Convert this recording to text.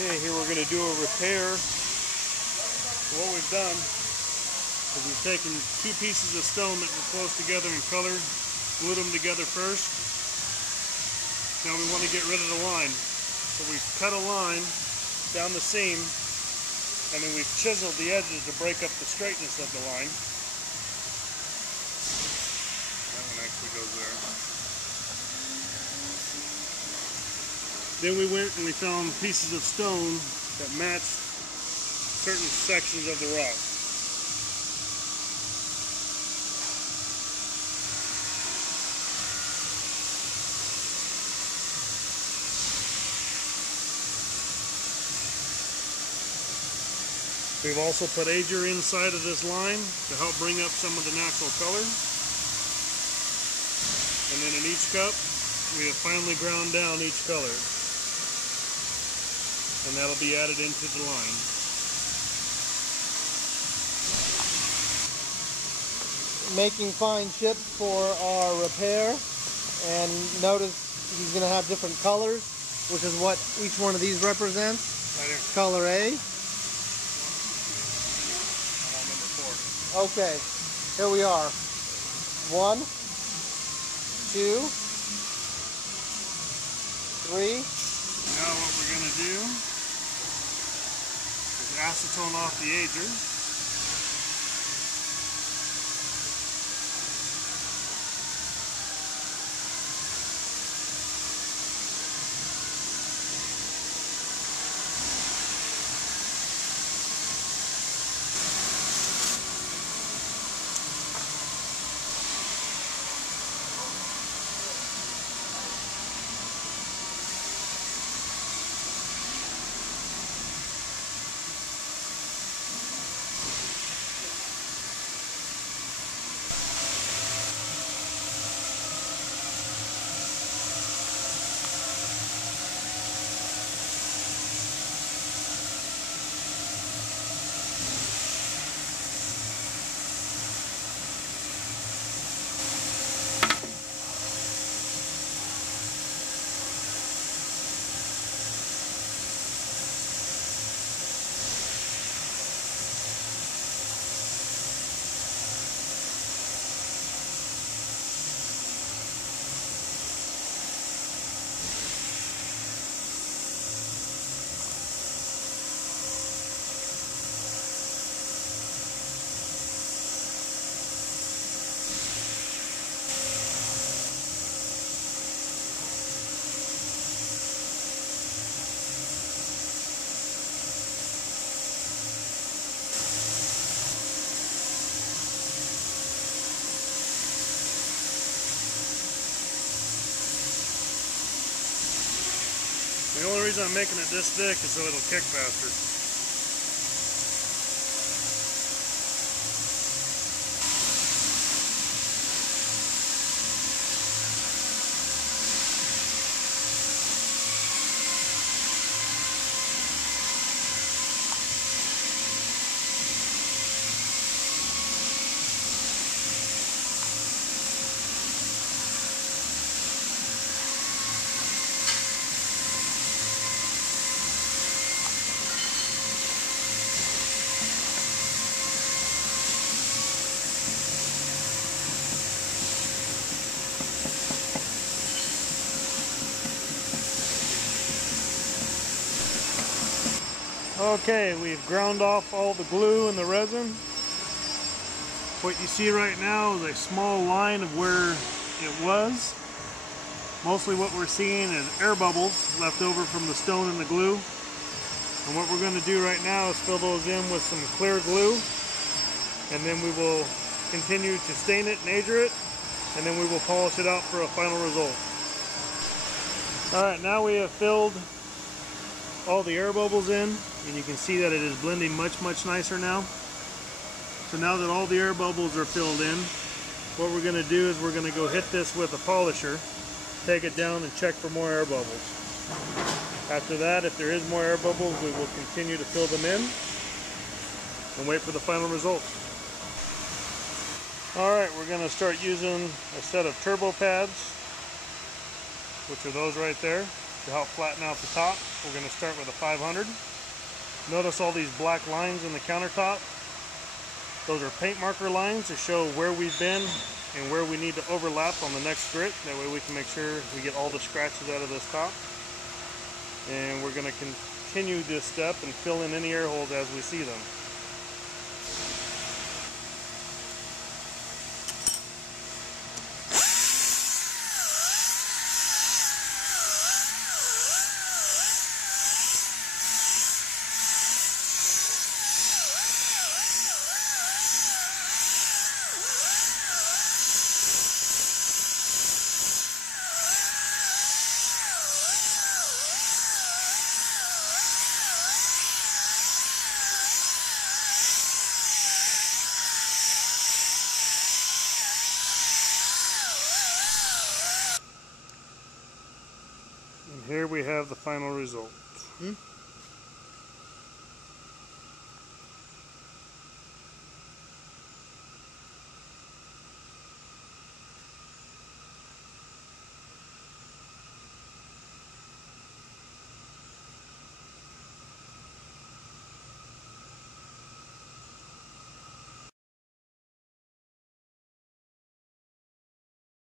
Okay, here we're going to do a repair. So what we've done is we've taken two pieces of stone that were close together in color, glued them together first. Now we want to get rid of the line. So we've cut a line down the seam, and then we've chiseled the edges to break up the straightness of the line. That one actually goes there. Then we went and we found pieces of stone that matched certain sections of the rock. We've also put ager inside of this line to help bring up some of the natural color. And then in each cup, we have finely ground down each color. And that'll be added into the line. Making fine chips for our repair, and notice he's going to have different colors, which is what each one of these represents. Right here. Color A. I'm on number 4. Okay, here we are. 1, 2, 3. Now what we're going to do is acetone off the ager. The only reason I'm making it this thick is so it'll kick faster. Okay, we've ground off all the glue and the resin. What you see right now is a small line of where it was. Mostly what we're seeing is air bubbles left over from the stone and the glue. And what we're going to do right now is fill those in with some clear glue. And then we will continue to stain it and ager it. And then we will polish it out for a final result. Alright, now we have filled all the air bubbles in, and you can see that it is blending much nicer now. So now that all the air bubbles are filled in, what we're going to do is we're going to go hit this with a polisher, take it down and check for more air bubbles. After that, if there is more air bubbles, we will continue to fill them in and wait for the final result. Alright, we're going to start using a set of turbo pads, which are those right there. to help flatten out the top. We're going to start with a 500. Notice all these black lines in the countertop. Those are paint marker lines to show where we've been and where we need to overlap on the next grit. That way we can make sure we get all the scratches out of this top. And we're going to continue this step and fill in any air holes as we see them. And here we have the final result.